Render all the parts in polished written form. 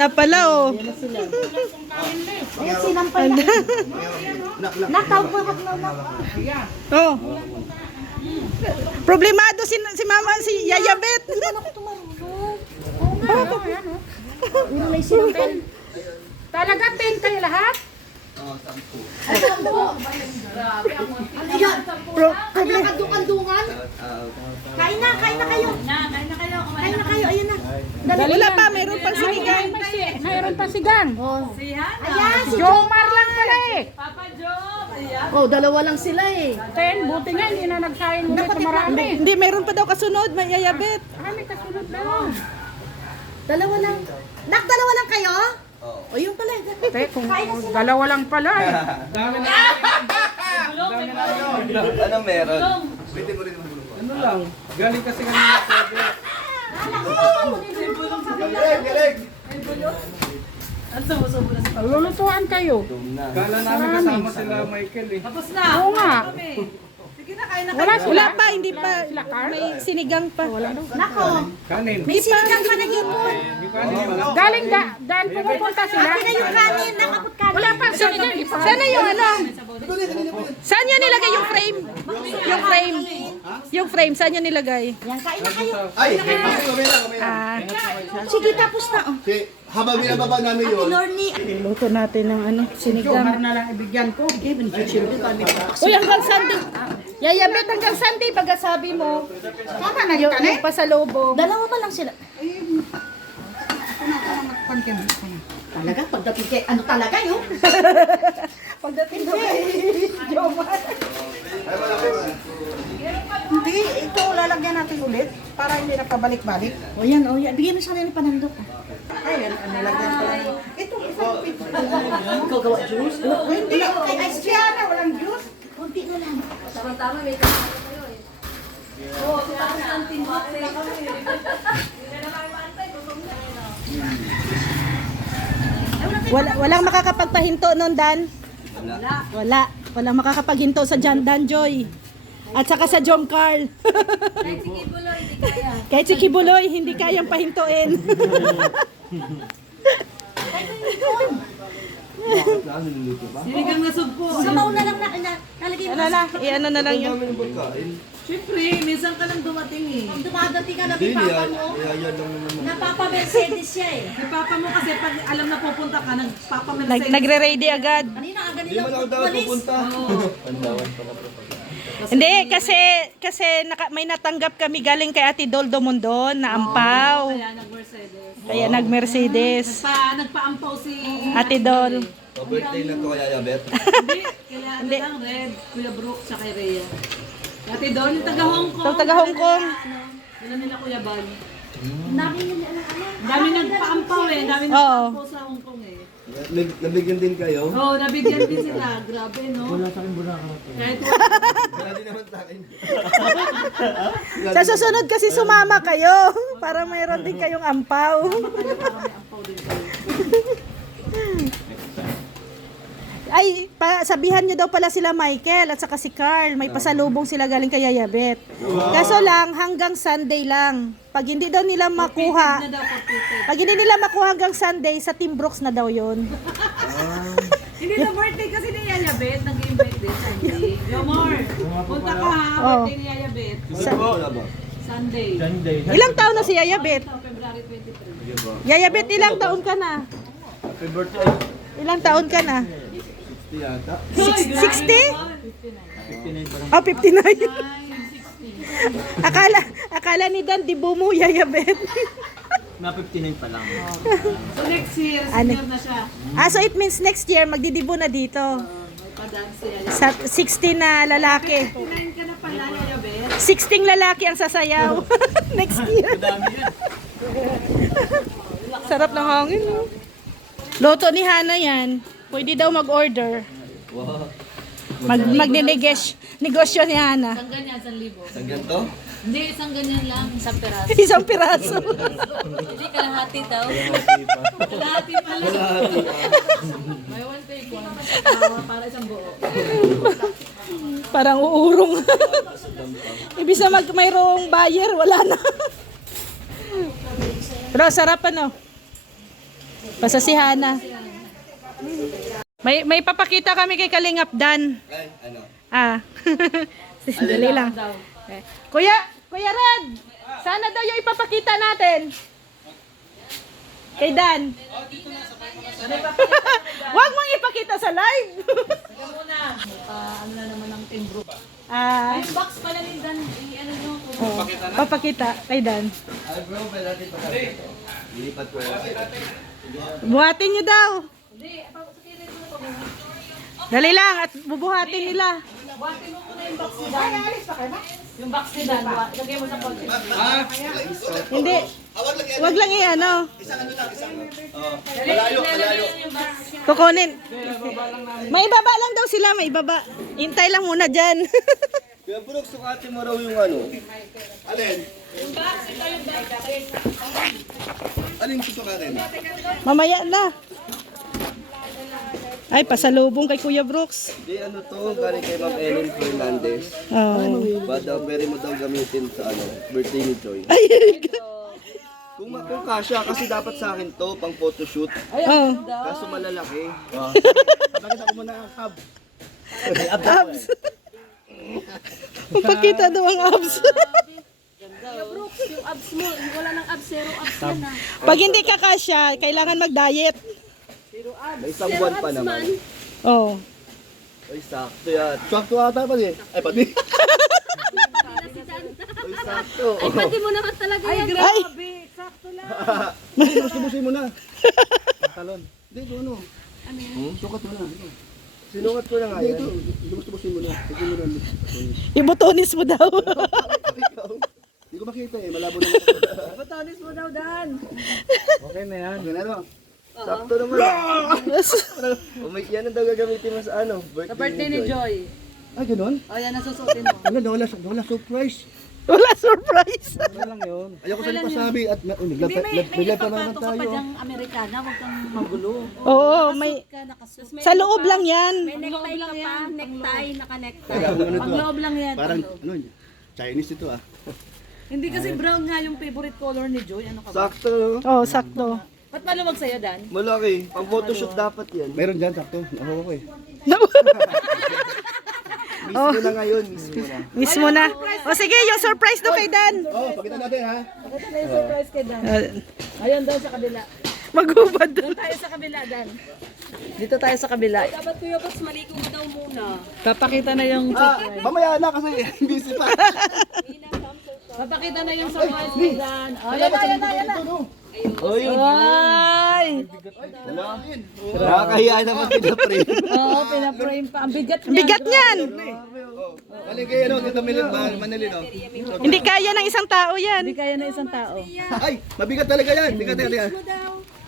Na pala oh. Ayan, sinampay na. Nakaw po ako na. Oh. Problemado si Mama si Yaya Bet. Yung may sinampay. Talaga 10 kayo lahat? Ano yan? Ano kandungan? Kain na kayo. Kain na kayo, ayun na. Wala pa, meron pang sinigang. Mayroon pa si Gang. Ayan, si Jomar lang pala eh. Oh, dalawa lang sila eh. 10, buti nga hindi na nagsayang ulit sa marami. Hindi, meron pa daw kasunod, may Yaya Bet. May kasunod lang. Dalawa lang. Dalawa lang kayo? O yun pala. Kung dalawa lang pala eh. Ano meron? Pwede mo rin mahulog. Ano lang, galing kasi kanina pwede. Galing! Lulutuan kayo. Kala namin kasama sila Michael eh. Oo nga. Wala pa, hindi pa. May sinigang pa. Nako, Kanin. may sinigang pa nag-ipon. Yung kanin wala. Galing daan pumupunta sila. Akin na yung kanin, nakapot kanin. Wala pa sinigang. Sana yung ano? Saan nyo nilagay yung frame? Yung frame. Yung frame, saan nyo nilagay? Yan, kain na kayo. Ay! Kamay lang. Ah, Sige, tapos na. Oh. Habang binababa namin yun, Lorny. luto natin ng ano, sinigang. na lang ibigyan ko. Uy, hanggang Sunday. Yaya Bet, hanggang Sunday, pagkasabi mo. Tama na Yung pasalubong. Dalawa pa lang sila. Talaga, pagdating kay, ano talaga yun? Pagdating ko kay Jomar. Hindi, ito lalagyan natin ulit para hindi na pabalik-balik. O yan, o yan. Bigyan mo sa kanila panandok. Ayun, nilagyan ko lang. Ito, isang pito. Ikaw gawa juice? Hindi, kay Ispiana, walang juice. Kunti na lang. Walang makakapagpahinto noon, Dan? Wala. Walang makakapaghinto sa Dan Joy. At saka sa Jom Carl. Kahit si Kibuloy, hindi kayang pahintuin. Sinigang na sugpo. Samaw na lang nalagay mo. Ano na, i-ano na lang yun. namin yung pagkain. Siyempre, minsan ka lang dumating eh. Pag dumadating ka na Hindi, papa mo, yan lang naman. napapa-Mercedes siya eh. Si papa mo kasi pag alam na pupunta ka, nagpapamensahe. Nagre-ready agad. Kanina aga Hindi nila man ako dapat walis. pupunta. Hindi, kasi may natanggap kami galing kay Ate Doldo Mondon na ampaw. Kaya nag-Mercedes. Kaya nag-Mercedes. Nagpaampaw si Ate Dol. Pa-birthday na to kaya Yabet. Hindi, kaya ano lang, Red, Kuya Brooke, sa kay Rhea. Ate Don, yung taga-Hong Kong. Itong taga Hong Kong. Yun nila Kuya Bal. Ang dami nila ano. Ang dami nagpaampaw eh. Ang dami Oo. nagpaampaw sa Hong Kong eh. Nabigyan din kayo? Oo, nabigyan din sila. Grabe, no? Wala sa akin kahit Wala din naman sa akin. Sa susunod kasi sumama kayo. Para mayroon din kayong ampaw. Ay, sabihan nyo daw pala sila Michael at saka si Carl. May pasalubong sila galing kay Yaya Bet. Kaso lang, hanggang Sunday lang. Pag hindi daw nila makuha, na daw completed. pag hindi nila makuha hanggang Sunday, sa Team Brooks na daw yon. Hindi na birthday kasi ni Yaya Bet. Nag-invite din Sunday. Yomar, punta ka ha. Oo. Birthday ni Yaya Bet. Wala ba? Sunday. Ilang taon na si Yaya Bet? February 23. Yaya Bet, ilang taon ka na? Happy birthday. Ilang taon ka na? 60 yata. 60? 59 Oh, 59. akala ni Dan, di bumo Yaya Bet. Na 59 pa lang. So next year, Ano? senior na siya. So it means next year, magdidibo na dito. May pa-dance siya. Sa 60 na lalaki. 59 ka na pala, Yaya Bet. 16 lalaki ang sasayaw. Next year. Sarap ng hangin. No? Loto ni Hana yan. Pwede daw mag-order. Wow. Negosyo ni Hana. Isang ganyan, 1,000. Isang ganito? Hindi, isang ganyan lang, isang peraso. Isang piraso. Hindi, kalahati daw. Kalahati pala. May one take one. Para isang buo. Parang uurong. Ibig sa mayroong buyer, wala na. Pero sarap ano. Pasasihan na. May papakita kami kay Kalingap Dan. Ay, ano? Ah. Dali lang. Eh, Kuya Red, sana daw yung ipapakita natin. Kay Dan. Huwag mong ipakita sa live. Ano na naman ang timbro. Ah, Yung box pala ni Dan, ano nyo, oh, papakita kay Dan. Ay, bro, pwede natin pagkakita. Lilipat ko lang. Buhatin niyo daw. Dali lang at bubuhatin nila. buhatin mo muna yung box ni Dan. Yung box ni Dan, lagay mo sa kotse. Hindi. Wag lang i-ano. Malayo. Kukunin. May ibaba lang daw sila, may ibaba. Hintay lang muna dyan. Kuya Brooks, sukatin mo raw yung ano. Alin? Alin susukatin? Mamaya na. Ay, pasalubong kay Kuya Brooks. Di ano to, galing kay Ma'am Ellen Fernandez. Oh. Pwede mo daw gamitin sa ano, birthday ni Joy. Ay, Kung kasya, kasi dapat sa akin to, pang photoshoot. oh. Kaso malalaki. Bakit ako muna ang hub? Abs. Papakita daw ang abs. Yung abs mo, wala nang abs, zero abs yan na. Pag hindi ka kasya, kailangan mag-diet. May isang buwan pa naman. Oh. Ay, sakto yan. Sakto ata pa eh. Ay, pati. Ay, sakto. Ay, pati mo naman talaga yan. Ay, Busi mo na. Talon. Hindi, ito ano. Sukat mo na. Sinukat ko na nga yan. Busi mo na. Sige mo na. ibutonis mo daw. Hindi ko makita eh. Malabo na. Patonis mo daw, Dan. Okay na yan. Ganun ano? Sakto naman. Yan ang daw gagamitin mo sa ano? Sa birthday ni Joy. Ay, ganun? O, yan ang susutin mo. Wala surprise. Wala surprise. Ano lang yun? Ayoko sa pasabi at naglagay pa naman Pato ka pa tayo. dyang Amerikana, huwag kang magulo. Oo, may Ka nakasus. sa loob lang yan. May necktie ka pa, necktie, naka-necktie. Pag loob lang yan. Parang pag loob. ano, Chinese ito ah. Hindi kasi brown nga yung favorite color ni Joy. Ano ka ba? Sakto. Oh, sakto. Ba't maluwag sa'yo, Dan? Malaki. Pang photoshoot dapat yan. Meron dyan, sakto. Ako ko eh. Miss mo na ngayon. Miss mo na. Mismo na. O sige, yung surprise do kay Dan. Oh, pakita natin ha. Ito na yung surprise kay Dan. Ayun daw sa kabila. Maghubad. Doon tayo sa kabila, Dan. Dito tayo sa kabila. Dapat Kuya Box, maligo mo daw muna. Papakita na yung Mamaya na kasi busy pa. Papakita na yung surprise ni Dan. Oh, yan na. Oy, Ay! wala. Nakakahiya naman pinaprint. Oo, pinaprame pa. Ang bigat niya. Bigat niyan. Balik kayo no, dito Manilin no. Hindi kaya ng isang tao yan. Hindi kaya na isang tao. Ay, mabigat talaga yan. Bigat.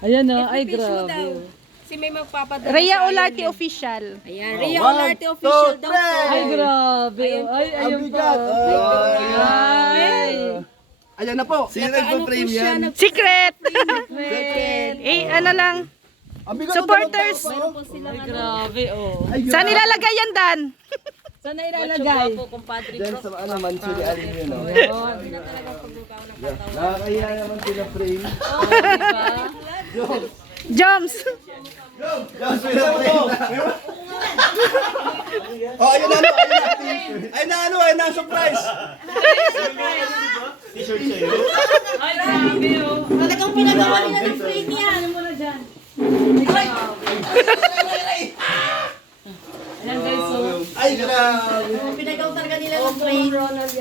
Ayan o. Ay, grabe. Si may magpapadala. Rhea Olarte Official. Ayan, Ria Olarte official daw po. Ay, grabe. Ay, Ang ayun pa. bigat. Ay. Ayan na po. Sino nagpa-frame yan? Secret. Eh, ano lang. Ang bigat. Supporters. Ay, grabe, oh. Saan nilalagay yan, Dan? Saan na ilalagay? Diyan sa ano, Mansuri Alin yun no. Nakakahiya naman sila frame. Oh, diba? Joms. Just pinaprint na. Oh, ayun na ano. Ayun na surprise. Ay, grabe, oh. Talagang pinagawa nila ng frame yan. Ano mo na dyan? Ayan, guys, so. Ay, grabe. Pinagawa talaga nila ng frame.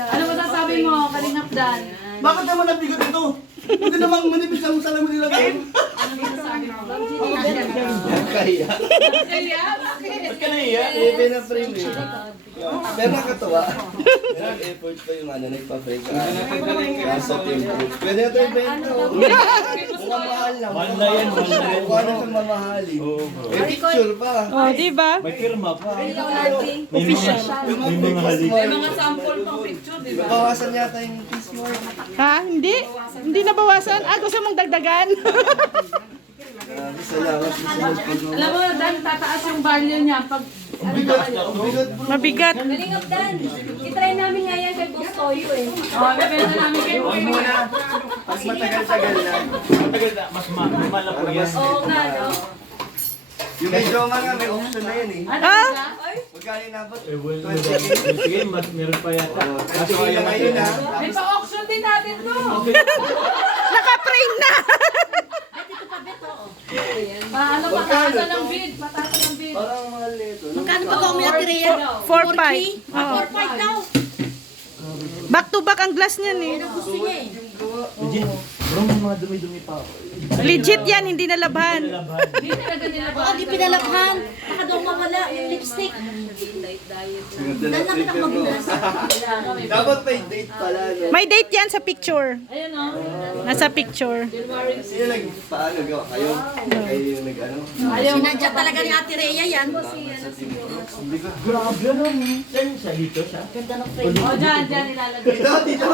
Ano masasabi mo, Kalingap Dan? Bakit naman ang bigat ito? Hindi namang manipis ang salamin nila ngayon. Ano masasabi mo? Kahiya. Ba't ka nahiya? Eh, pinaprint eh. Pero nakatawa. Pero effort pa yung ano, nagpa-frame ka. Kaso tempo. Pwede na ito ibento. Mukhang mahal lang. Mahal na yan, mahal na yan. Mukha na siyang mamahalin. Eh, picture pa. Oh, di ba? Ria Olarte. May mga sample pang picture, di ba? Bawasan yata yung kiss mo. Ha? Hindi? Hindi nabawasan? Ah, gusto mong dagdagan? Salamat. Alam mo, Dan, tataas yung value niya pag ano na kayo. Mabigat. Kalingap Dan. Itry namin nga yan kay Boss Toyo eh. Oh, bebenta namin kayo. Mas matagal-tagal na. Matagal na, mas malaki yan. Oo nga, no? Yung may Joma nga, may option na yan eh. Ah? Magkano inabot? Eh, well, sige, mas meron pa yata. Kasi kaya ngayon ha. May pa-auction din natin to. Naka-frame na! Ano, patasa ng bid. Patasa ng bid. Parang mahal nito. Magkano pa kung may atiriya? 4-5. 4-5 daw. Back to back ang glass niyan eh. Gusto niya eh. Legit. Bro, may mga dumi-dumi pa. Legit yan, hindi nalabhan. Hindi talaga nila Oo, di pinalabhan. Baka daw mawala yung lipstick. Dan namin ako magulas. Dapat may date pala. No? May date yan sa picture. Ayun, no? Nasa picture. Sino nagpaano gawa? Kayo? Kayo yung nag-ano? Sinadya talaga ni Ate Rhea yan. Grabe no. Saan siya dito siya? Ganda ng frame. O, dyan ilalagay. Dito!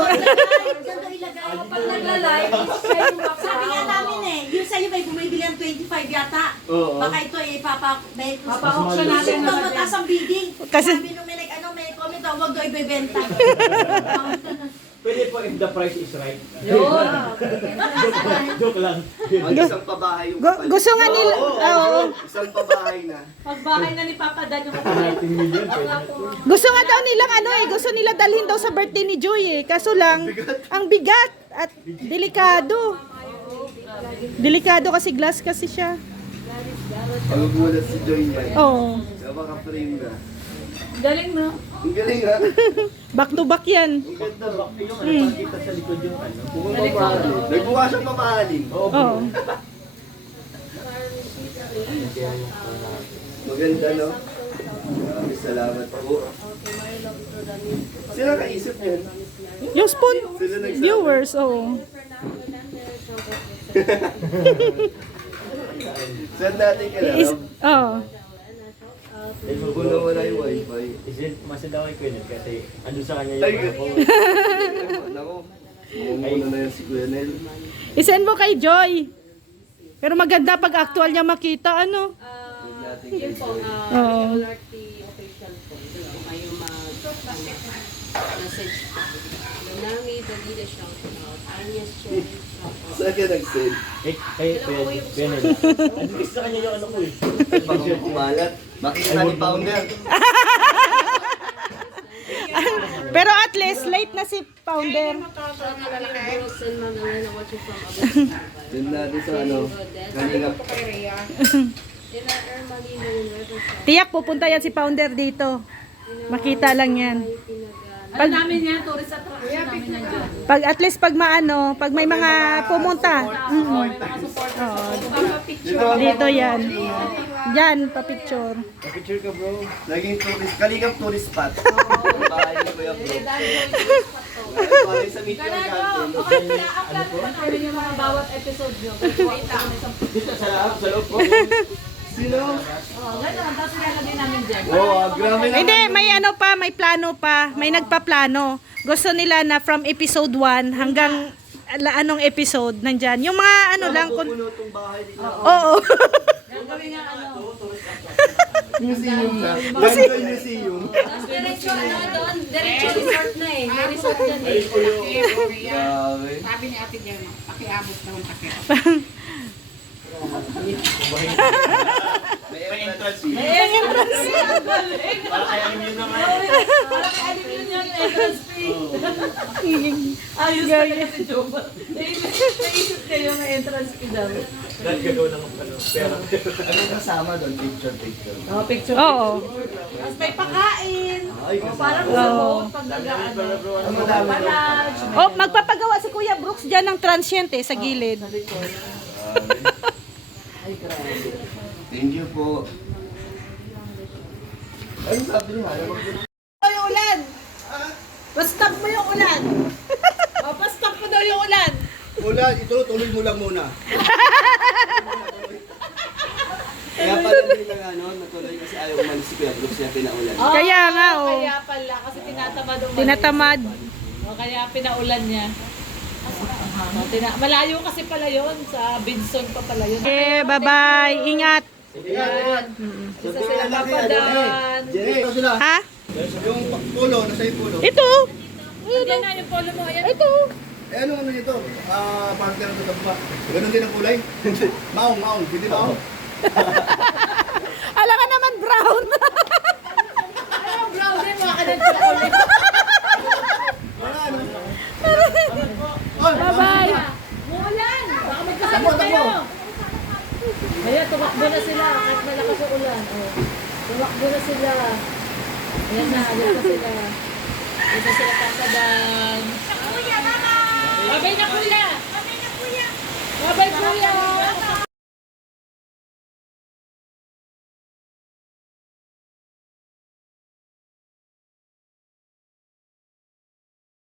Diyan daw ilagay. Pag nagla-live, siya yung Sabi nga namin eh, yung sa'yo may bumibili ang 25 yata. Oo. Baka ito eh, papa-auction natin Gusto daw mataas ang bidding. Kasi- Sabi nung may comment daw, huwag daw ibebenta. Pwede po if the price is right. Yun. Joke lang. Ang isang pabahay yung kapalit. Gusto nga nila. Oo. Isang pabahay na. Pagbahay na ni Papa Dan yung kapalit. Gusto nga daw nilang ano eh, gusto nila dalhin daw sa birthday ni Joy eh. Kaso lang, ang bigat at delikado. Delikado kasi glass kasi siya. Pag-ugulat si Joy yan. Oo. Baka frame na. Galing, no? Ang galing ha? Back to back yan. Ang ganda. Yung ano, pakita sa likod yung ano. Nagbuka siyang mamahalin. Oo. Maganda no? Maraming salamat po. Sino kaisip yan? Yung spoon Sila nagsabi. viewers, oo. Saan natin Is, kailangan? oo. Puno mo na yung wifi. Isin, masadaway ko yun kasi ando sa kanya Ay, yung ako. Nako. Muna na yan si Kuya Nel. Isend mo kay Joy. Pero maganda pag actual niya makita, ano? Huwag natin Yun po, Oo. LRT official po. So, kayo mag-message po. Lanami, Dalida, shout out. Agnes, Chen, shout out. Saan ka nag-send? Eh, kaya nila. Ano gusto sa kanya yung ano ko eh. Baka kumalat. Makita ni Founder. Pero at least, late na si Founder. Girls and Magdalena watching from abroad. Doon natin sa ano. Kalingap. Tina Ermalino, River Shout. Tiyak, pupunta yan si Founder dito. Makita lang yan. Ano namin yan, tourist attraction namin nandiyan. Pag at least pag maano, pag may mga pumunta. May mga supporters. Dito yan. Diyan, pa-picture. Picture ka bro. Naging tourist. Kalingap tourist spot. Bahay ni Kuya Bro. Bahay sa Meteor Garden. Okay, na-upload pa namin yung mga bawat episode nyo. Wait lang. Dito sa loob po. Sino? Oh, gano'n. Tapos ilalagay namin dyan. Oh, grabe na. Hindi, may ano pa, may plano pa. May nagpa-plano. Gusto nila na from episode 1 hanggang anong episode nandyan. Yung mga ano lang. Pupuno tong bahay dito. Oo. Gagawin nga ano. Museum na. Barangay Museum. Tapos diretso, ano doon? Diretso resort na eh. May resort yan eh. Grabe. Sabi ni Ate Diana, pakiabot naman takip. May entrance fee. Para kaya yun naman. Parang kaya yun yung entrance fee. Ayos talaga si Joba. Naisip kayo ng entrance fee daw. Dahil gagawa ng ano, pera. Anong kasama doon? Picture. Oh, picture. Oo. Tapos may pakain. Ay, O, parang sa boat pag nag-ano. Ang madami doon. Lunch. Oh, magpapagawa si Kuya Brooks dyan ng transient eh, sa gilid. Thank you po. Ano sabi niya? Yung ulan. Pa-stop mo yung ulan. O, pa-stop mo daw yung ulan. Ulan, ito tuloy mo lang muna. Kaya pala hindi lang ano, natuloy kasi ayaw umalis si Kuya Brooks siya pinaulan. Kaya nga, oh. Kaya pala, kasi tinatamad umalis. Tinatamad. O, kaya pinaulan niya. O, malayo kasi pala yon sa Binson pa pala yun. Okay, bye-bye. Ingat. Isa sila papadan. Jerry, ito sila. Ha? Yung pulo, nasa yung pulo. Ito. Yan na yung polo mo. Ayan. Ito. Eh, ano nito? Partner ng tataba. Ganun din ang kulay? Maong, hindi maong. Alam ka naman, brown. Ano, brown din, mga chocolate. Wala, ano? Bye-bye. Mulan! Baka Takbo, magkasama kayo. Ayan, tumakbo na sila. Kahit malakas ang ulan. Oh. Tumakbo na sila. Ayan na sila. Ayan na sila kasadan. Kuya, mama! Babay na kuya! Babay na kuya! Babay kuya!